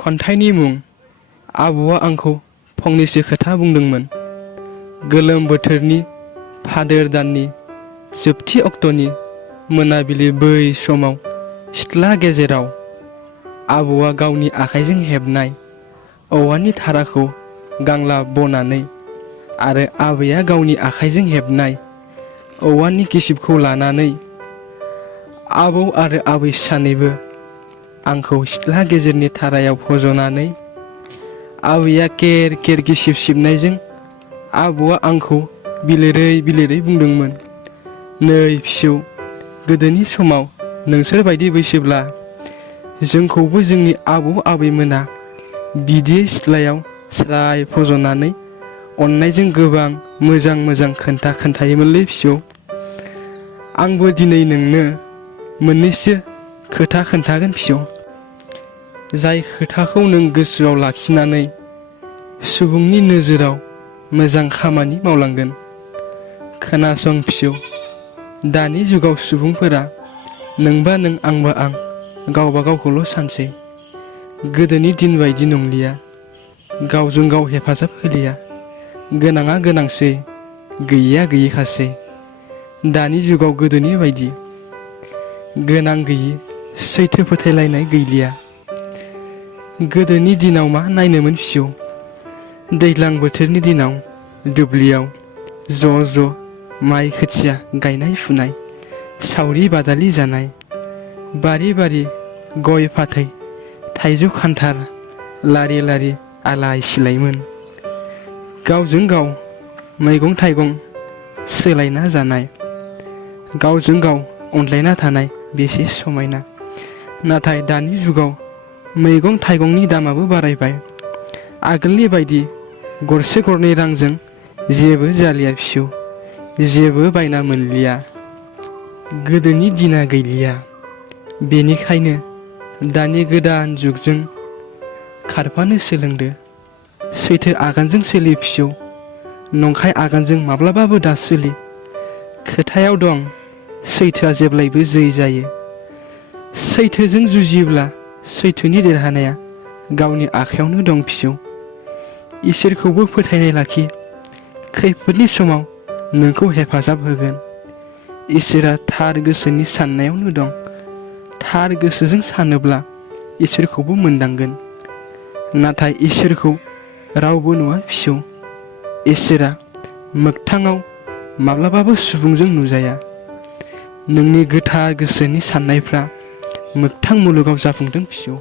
खन्थाइनि मुं आबौआ आंखौ फंनैसो खोथा बुंदोंमोन। गोलोम बोथोरनि भादोर दाननि जोबथि अक्ट'नि मोनाबिलि बै समाव सिथ्ला गेजेराव आबौआ गावनि आखाइजों हेबनाय औवानि धाराखौ गांला बनानै आरो आबैया गावनि आखाइजों हेबनाय औवानि गिसिबखौ लानानै आबौ आरो आबै सानैबो आंखौ सिथ्ला गेजेरनि धारायाव फज'नानै आबैया केर केर गिसिब सिबनायजों आबौआ आंखौ बिलिरै बिलिरै बुंदोंमोन, नै फिसौ, गोदोनि समाव नोंसोर बायदि बैसोब्ला जोंखौबो जोंनि आबौ आबैमोना बिदियै सिथ्लायाव स्राय फज'नानै अननायजों गोबां मोजां मोजां खोथा खोन्थायोमोनलै फिसौ। आंबो दिनै नोंनो मोननैसो खोथा खोन्थागोन फिसौ। जाय खोथाखौ नों गोसोआव लाखिनानै सुबुंनि नोजोराव मोजां खामानि मावलांगोन। खोनासं फिसौ, दानि जुगाव सुबुंफोरा नोंबा नों आंबा आं गावबा गावखौल' सानसै। गोदोनि दिन बायदि नंलिया, गावजों गाव हेफाजाब होलिया। गोनाङा गोनांसै, गैयिया गैयिखासै। दानि जुगाव गोदोनि बायदि गोनां गैयि सैथो फोथायलायनाय गैलिया। गोदोनि दिनाव मा नायनोमोन फिसौ, दैज्लां बोथोरनि दिनाव दुब्लियाव ज' ज' माइ खोथिया गायनाय फुनाय, सावरि बादालि जानाय, बारि बारि गय फाथै थाइजौ खान्थाल लारि लारि आलाय सिलायमोन। गावजों गाव मैगं थाइगं सोलायना जानाय, गावजों गाव अनलायना थानाय बेसे समायना। नाथाय दानि जुगाव मैगं थाइगंनि दामाबो बारायबाय। आगोलनि बायदि गरसे गरनै रांजों जेबो जालिया फिसौ, जेबो बायना मोनलिया। गोदोनि दिना गैलिया। बेनिखायनो दानि गोदान जुगजों खारफानो सोलोंदो। सैथो आगानजों सोलि फिसौ, नंखाय आगानजों माब्लाबाबो दा सोलि। खोथायाव दं, सैथोआ जेब्लायबो जै जायो। सैथोजों जुजियोब्ला सैथोनि देरहानाया गावनि आखायावनो दं फिसौ। इसोरखौबो फोथायनाय लाखि, खैफोदनि समाव नोंखौ हेफाजाब होगोन। इसोरा थार गोसोनि साननायावनो दं। थार गोसोजों सानोब्ला इसोरखौबो मोनदांगोन। नाथाय इसोरखौ रावबो नुवा फिसौ। इसोरा मोगथाङाव माब्लाबाबो सुबुंजों नुजाया। नोंनि गोथार गोसोनि साननायफ्रा मोगथां मुलुगाव जाफुंथों फिसौ।